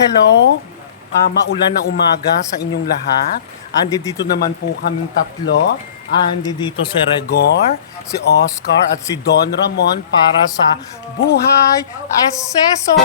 Hello, maulan na umaga sa inyong lahat. Andi dito naman po kaming tatlo. Andi dito si Regor, si Oscar at si Don Ramon para sa Buhay Asesor!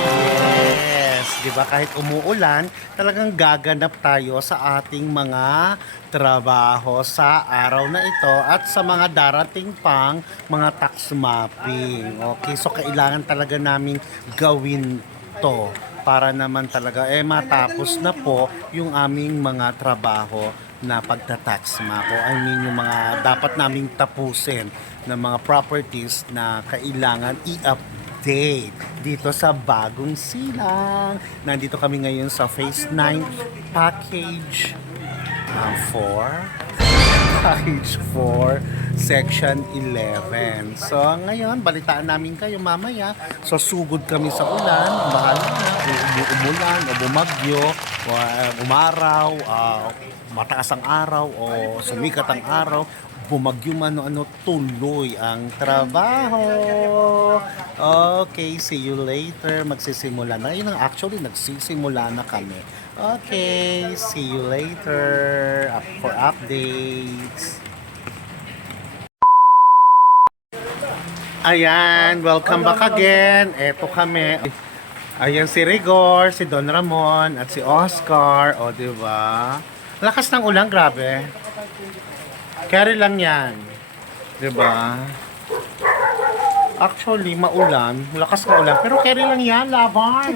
Yes! Di ba kahit umuulan, talagang gaganap tayo sa ating mga trabaho sa araw na ito at sa mga darating pang mga tax mapping. Okay, so kailangan talaga namin gawin to para naman talaga matapos na po yung aming mga trabaho na pagta-tax map o yung mga dapat naming tapusin ng mga properties na kailangan i-update dito sa Bagong Silang. Nandito kami ngayon sa Phase 9 Package 4 Package 4, Section 11. So, ngayon, balitaan namin kayo mamaya. So, sugod kami sa ulan. Bahala na. Umulan o bumagyo, o umaraw, mataas ang araw, o sumikat ang araw, bumagyo man o tuloy ang trabaho. Okay, see you later. Magsisimula na. Yun ang actually, nagsisimula na kami. Okay, see you later for updates. Ayan, welcome back again. Eto kami. Ayan si Rigor, si Don Ramon, at si Oscar. O, diba? Lakas ng ulan, grabe. Carry lang yan. Diba? Actually, maulan. Lakas ng ulan. Pero carry lang yan, laban.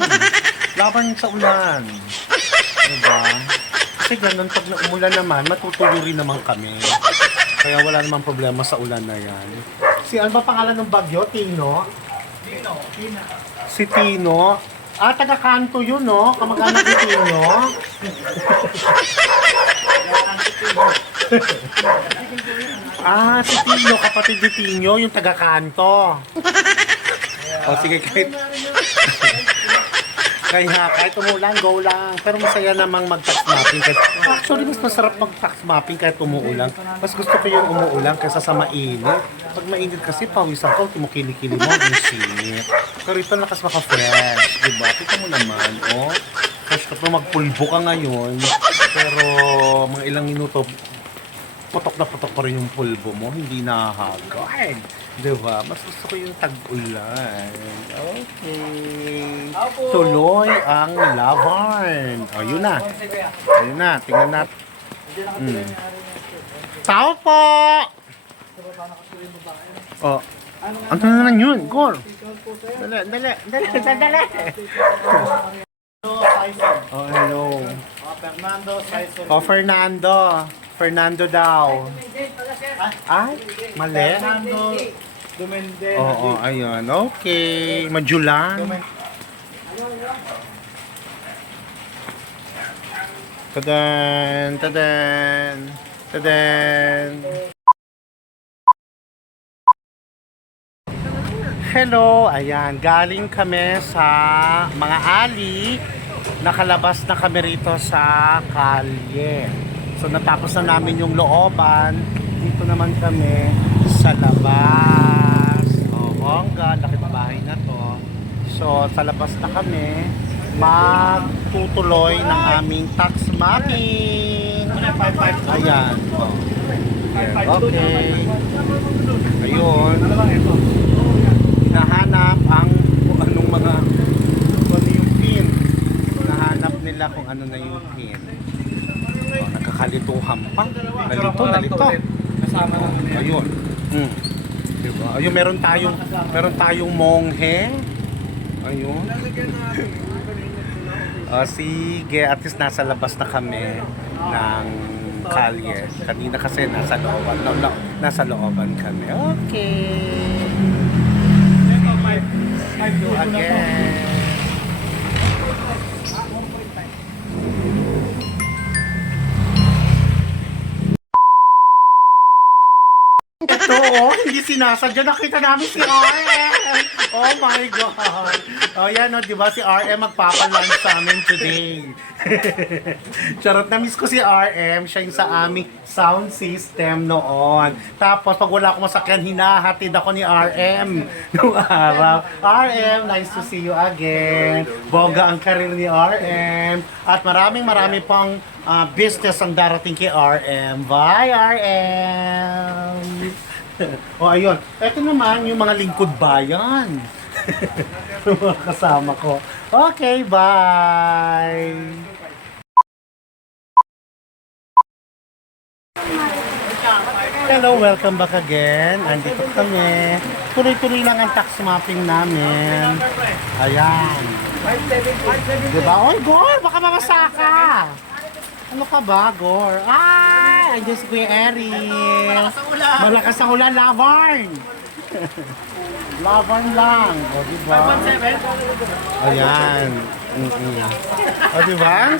Laban sa ulan. Diba? Kasi ganun, pag umulan naman, matutuyo rin naman kami. Kaya wala namang problema sa ulan na yan. Si ano ba pangalan ng bagyo? Tino? Tino. Si Tino? Taga-Kanto yun, no? Kamag-anak ni Tino? Si Tino, kapatid ni Tino, yung taga-Kanto. O sige, kahit umuulan, go lang. Pero masaya namang mag-tax mapping. Actually, mas masarap mag-tax mapping kahit umuulan. Mas gusto ko yung umuulan kaysa sa mainit. Pag mainit kasi, pawisan ka, kinikili mo, ang sinit. Pero ito lakas maka-fresh, diba? Kita mo naman, oh. Fresh ka pa, magpulbo ka ngayon. Pero mga ilang minuto, putok na putok pa rin yung pulbo mo, hindi nahagad. Diba? Mas gusto ko yung tag-ulan. Okay. Tuloy ang laban. O, yun na. Ayun na. Tingnan natin. Tao po! O. Ano na lang yun? Gor. Dali. Oh, hello. Fernando. Fernando daw. Ay, mali. Fernando Dumende. Oo, ayun. Okay. Majulan. Tadan. Hello, ayan. Galing kami sa mga ali. Nakalabas na kami rito sa kalye. So natapos na namin yung looban. Dito naman kami sa labas. Bongga, laki na bahay na to. So sa labas na kami, magtutuloy ng aming tax mapping. Ayan. Okay. Ayun. Hinahanap ang kung anong mga kung ano yung pin. Hinahanap nila kung ano na yung pin. Nagkakalituhan pa. Nalito. Ayun. Diba? Ayun, meron tayong monghe. Ayun. Sige, at least nasa labas na kami ng kalye. Kanina kasi nasa looban kami. Okay. See you again. Ito, hindi sinasadya. Nakita namin si RM. Oh my God. Oh, yan, di ba? Si RM magpapalunch sa amin today. Charot, na-miss ko si RM. Siya yung sa aming sound system noon. Tapos, pag wala akong masakyan, hinahatid ako ni RM noong araw. RM, nice to see you again. Boga ang karir ni RM. At maraming pang business ang darating kay RM. Bye, RM! O, ayun. Ito naman yung mga lingkod bayan. Yung mga kasama ko. Okay, bye! Hello, welcome back again. Andito kami. Tuloy-tuloy lang ang tax mapping namin. Ayan. Diba? Oy, Gor! Baka mamasa ka! Ano ka ba, Gor? Ay! Andiyan si Kuya Eric. Malakas ang ulan, Lavarn! Lavarn lang. O, diba? Ayan. O, diba?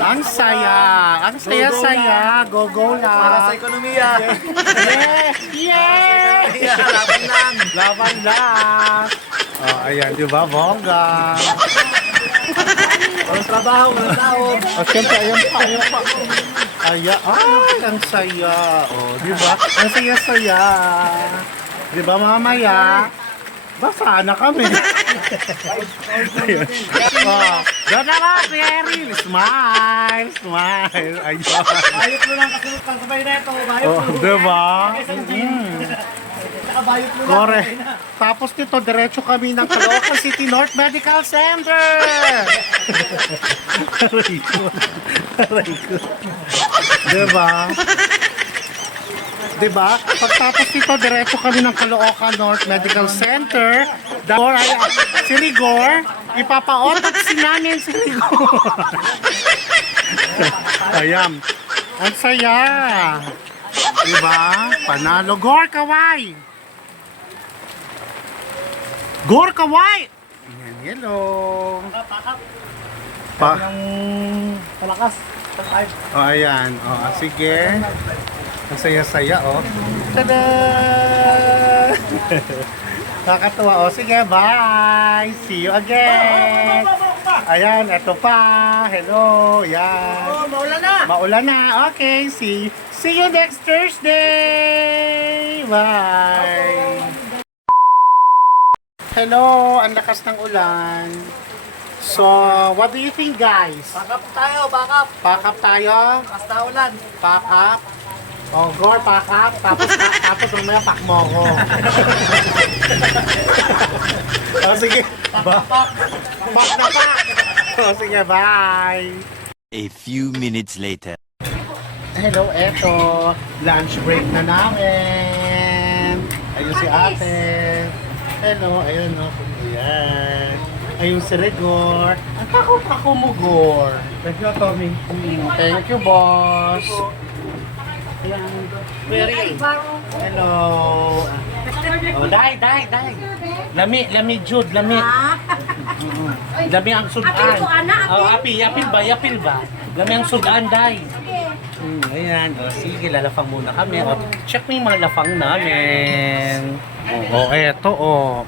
Ang saya. Ang saya-saya. Go-go lang. Para sa ekonomiya. Yeah! Laban lang. Laban lang. Oh, ayan, di ba? Bongga. Walang trabaho, walang tawag. O, siyempre, ayan pa. Ayan. Ay, ang saya. O, di ba? Ang saya-saya. Di ba, mamaya? Basa na kami. Ayun. Oh, doon naman, Perry. Smile. Ayun. Bayot mo lang kasunod pang sabay na ito. Bayot Oh, mo. di ba? Nakabayot mo lang. Correct. Tapos dito, diretso kami ng Caloocan City North Medical Center. Aray ko. Diba? Diba? Pagtapos dito, diretso kami ng Caloocan North Medical Center. Dahil si Rigor, ipapa-autopsy namin si Rigor. Ayan. Ang saya. Diba? Panalo. Gor, kaway! Gor, kaway! Ayan, hello. Pa Ang palakas. oh, ayan. Oh, sige. Ang saya-saya, oh. Tada! Nakakatuwa. Oh, sige, bye! See you again! Ayan, eto pa. Hello, yan. Oh, maulan na. Maulan na. Okay, see you next Thursday. Bye. Hello, ang lakas ng ulan. So, what do you think, guys? Backup tayo, backup. Pack up tayo? Basta ulan. Pack up? Oh, Gor, pack up. Tapos mamaya pack mo ako. Oh, sige. Pack na pack. Oh, sige, bye. A few minutes later. Hello, eto. Lunch break na namin. Ayun si ate. Hello, ayun o. Ayan. Ayun si Rigor. Ang tako-tako mo, Gor. Thank you, Tommy. Thank you, boss. Ayan. Very. Hello. Oh, dai. Lami, Jude, lami. Lami ang sudan. Apil ko, anak, Oh, apil ba? Lami ang sudan, dai. Ayan, o sige, lalafang muna kami. O, check mo yung mga lafang namin. Eto, o.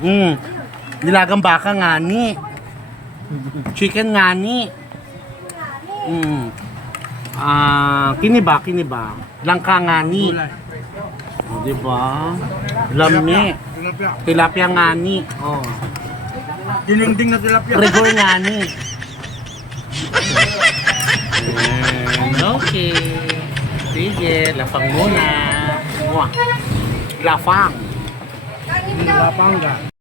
Nilagang baka nga ni. Chicken nga ni. Kiniba. Langka nga ni. O, diba? Lami. Tilapia nga ni. O. Dininding na tilapia. Rigor nga ni. Okay. Sige, lafang muna. Lafang. Lapangga.